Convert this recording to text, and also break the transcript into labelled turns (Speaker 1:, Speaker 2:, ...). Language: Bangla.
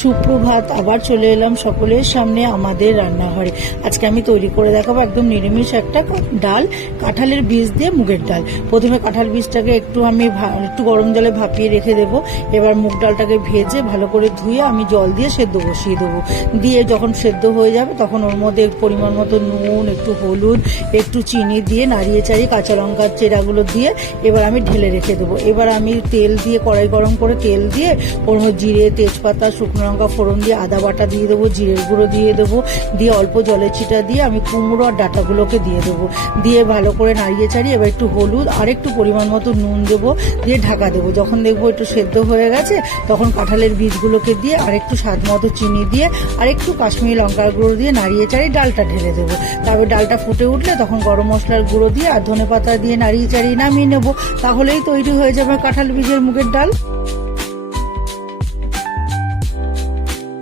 Speaker 1: সুপ্রভাত, আবার চলে এলাম সকলের সামনে আমাদের রান্নাঘরে। আজকে আমি তৈরি করে দেখাবো একদম নিরামিষ একটা ডাল, কাঁঠালের বীজ দিয়ে মুগের ডাল। প্রথমে কাঁঠাল বীজটাকে একটু আমি একটু গরম জলে ভাপিয়ে রেখে দেবো। এবার মুগ ডালটাকে ভেজে ভালো করে ধুয়ে আমি জল দিয়ে সেদ্ধ বসিয়ে দেবো। দিয়ে যখন সেদ্ধ হয়ে যাবে, তখন ওর মধ্যে পরিমাণ মতো নুন, একটু হলুদ, একটু চিনি দিয়ে নাড়িয়ে চাড়িয়ে কাঁচা লঙ্কার চেরাগুলো দিয়ে এবার আমি ঢেলে রেখে দেবো। এবার আমি তেল দিয়ে, কড়াই গরম করে তেল দিয়ে ওর মধ্যে জিরে, তেজপাতা, শুকনো লঙ্কা ফোড়ন দিয়ে আদা বাটা দিয়ে দেবো, জিরের গুঁড়ো দিয়ে দেবো, দিয়ে অল্প জলের ছিটা দিয়ে আমি কুমড়ো আর ডাটাগুলোকে দিয়ে দেবো। দিয়ে ভালো করে নাড়িয়ে চাড়িয়ে এবার একটু হলুদ আর একটু পরিমাণ মতো নুন দেবো, দিয়ে ঢাকা দেবো। যখন দেখব একটু সেদ্ধ হয়ে গেছে, তখন কাঁঠালের বীজগুলোকে দিয়ে আর একটু স্বাদ মতো চিনি দিয়ে আর একটু কাশ্মীরি লঙ্কার গুঁড়ো দিয়ে নাড়িয়ে চাড়িয়ে ডালটা ঢেলে দেবো। তারপর ডালটা ফুটে উঠলে তখন গরম মশলার গুঁড়ো দিয়ে আর ধনে পাতা দিয়ে নাড়িয়ে চাড়িয়ে নামিয়ে নেব। তাহলেই তৈরি হয়ে যাবে কাঁঠাল বীজের মুগের ডাল।